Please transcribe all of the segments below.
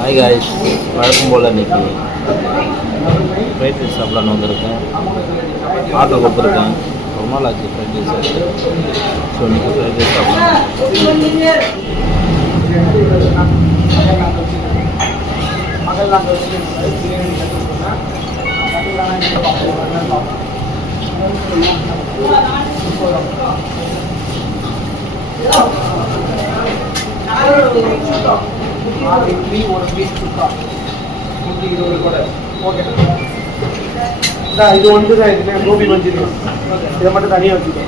Hi guys, வழக்கம் போல் இன்றைக்கி fried rice சாப்பிடான்னு வந்திருக்கேன். ஆர்டர் கொடுத்துருக்கேன். ரொம்ப நாள் ஆச்சு ஃப்ரைட் ரைஸ் சாப்பிட்டு. ஸோ இன்றைக்கி ஃப்ரைட் ரைஸ் சாப்பிடலாம். இட்லி ஒரு பீஸ் சுக்கா 120 கூட ஓகே. இது ஒன்று தான். இது கோபி மஞ்சூரியன் இதை மட்டும் தனியாக வச்சுக்கோ.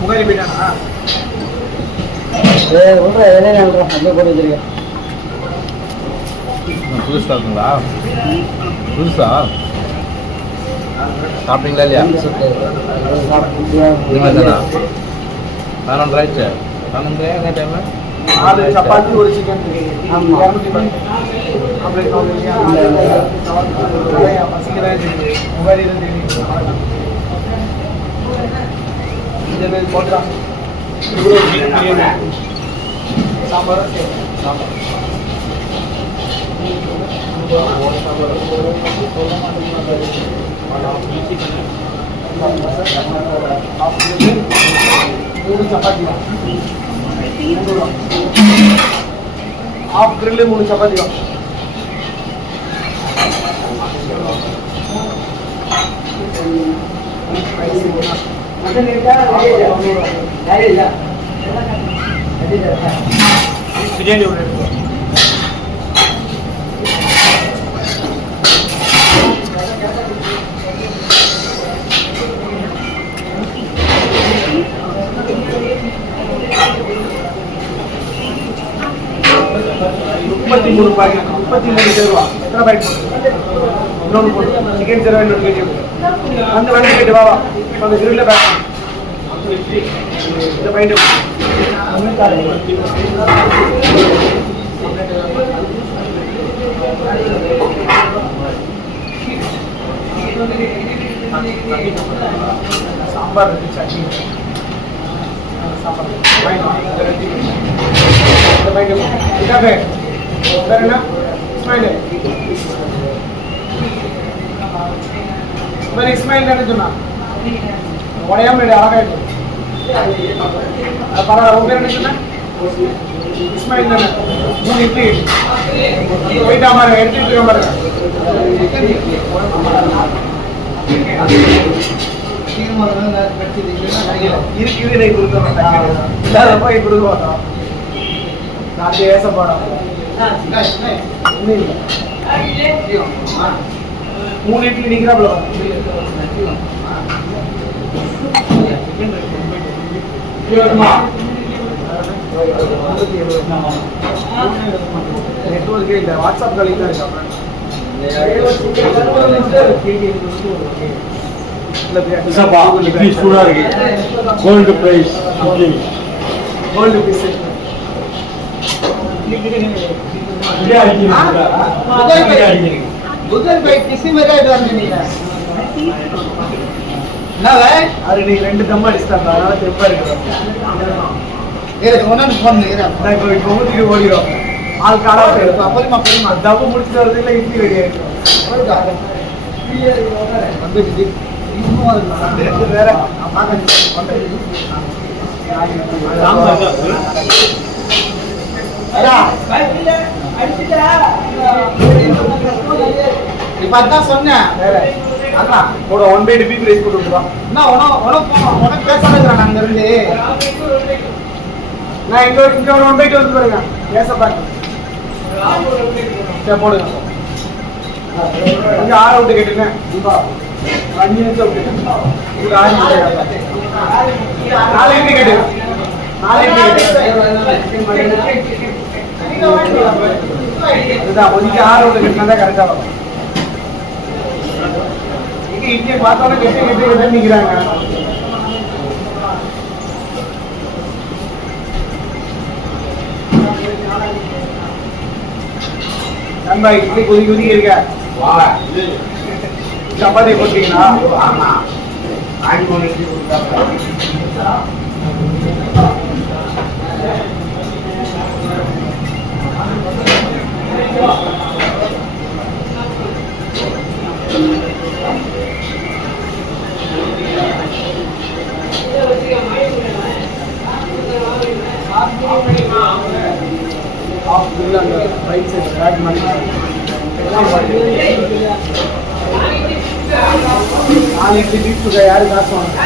முகாரி போயிட்டானா போட்டு வச்சிருக்கேன். புதுசாக இருக்குங்களா? புதுசா சாப்பிட்டீங்களா இல்லையா? இந்த மாதிரி தானா? 11 ஆயிடுச்சு. 11 என்ன டைமு? 4 சப்பாத்தி ஒரு சிக்கன். சாம்பார் சாம்பார் மூணு சப்பாத்தி தான். ஆஃப் கிரில் 3 சப்பாத்தி தான். பிரியாணி ஒன்று எடுத்துக்கோ. ₹33 33 ரூபா. எத்தனை பாக்கெட் போட்டு இன்னொன்று போட்டு சிக்கன் சேவை இன்னொரு கேஜி அந்த வண்டி கேட்டு வா அந்த கிரில்ல பேக் இந்த பாயிண்ட் சாம்பார் சட்னி சாம்பார் இந்த பாயிண்ட் வேற என்ன இஸ்மாயில் இஸ்மாயில் தானே சொன்னா உடையாம அழகாயிட்டு பரவாயில்ல. உங்க பேர் என்ன சொன்ன? இஸ்மாயில் தானே. 3 இட்லி போயிட்டா பாருங்க. எடுத்துட்டு பாருங்க. இருக்குது கொடுக்க போய் கொடுக்க மாட்டோம். நான் பேசப்படும் 3 இட்லி நிற்கிறாப்புல நெட்வொர்க்கே இல்லை. வாட்ஸ்அப் காலிங் தான் இருக்கு. Gold price gold piece Google Pay किसी में रेड वाली नहीं है ना भाई. अरे नहीं 2 दम அடிச்சாங்க. அதனால தெப்பா இருக்கு. ஏய் ஒண்ணு ஃபோன் நிக்கிறா. நான் போய் கோமுதிக்கு ஓடிறோம். ஆள் காடா போயிரு. அப்பறமா அப்பறமா தப்பு முடிச்சிட்டு வரது இல்ல. இட்லி ரெடி ஆயிடும். வந்து இன்னும் அது வேற பாக்க இப்பதான் சொன்னேன். கூட 1/2 பீப் ரைஸ் போட்டு விட்டுருவான். உனக்கு பேசாதுங்கிறான். அங்க இருந்து நான் இங்க ஒரு 1/2 வந்து பாருங்க. பேச பாருங்க. போடுங்க. கொஞ்சம் ஆற விட்டு கேட்டுருக்கேன். 5 நிமிஷம் விட்டுருக்கேன். 4 இட்லி கேட்டு 4 இட்லி அதுதான் கொஞ்சம் ஆற விட்டு கேட்டுனா கரெக்டா வரும். இட்லியை பார்த்தோன்னே கெட்டு கெட்டு கெட்டு நிற்கிறாங்க. நண்பா இட்லி கொதிக்க இருக்க சப்பாத்தி போட்டீங்களா? ரைட் சைடு பேக் பண்ணி நாளைக்கு வீட்டுக்கு யாரு காசு வாங்க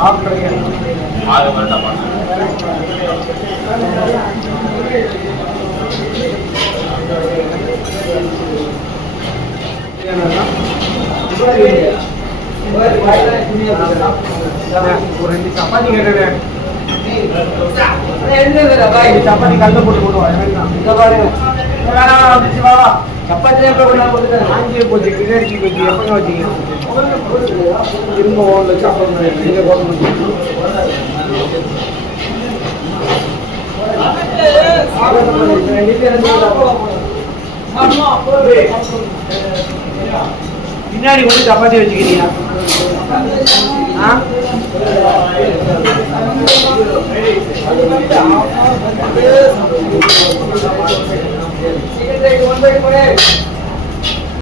ஆஃப் கிடையாது ஒரு 2 சப்பாத்தி கேட்டேன் சப்பாத்தி கல்ல போட்டு போடுவாங்க சப்பாத்தி ஆஞ்சிய போச்சு கிரேச்சி போச்சு எப்பங்க வச்சீங்க திரும்ப ஓடல சாப்பாடு நீங்க போடணும் பின்னாடி வந்து சப்பாத்தி வச்சுக்கிறீங்க ஆ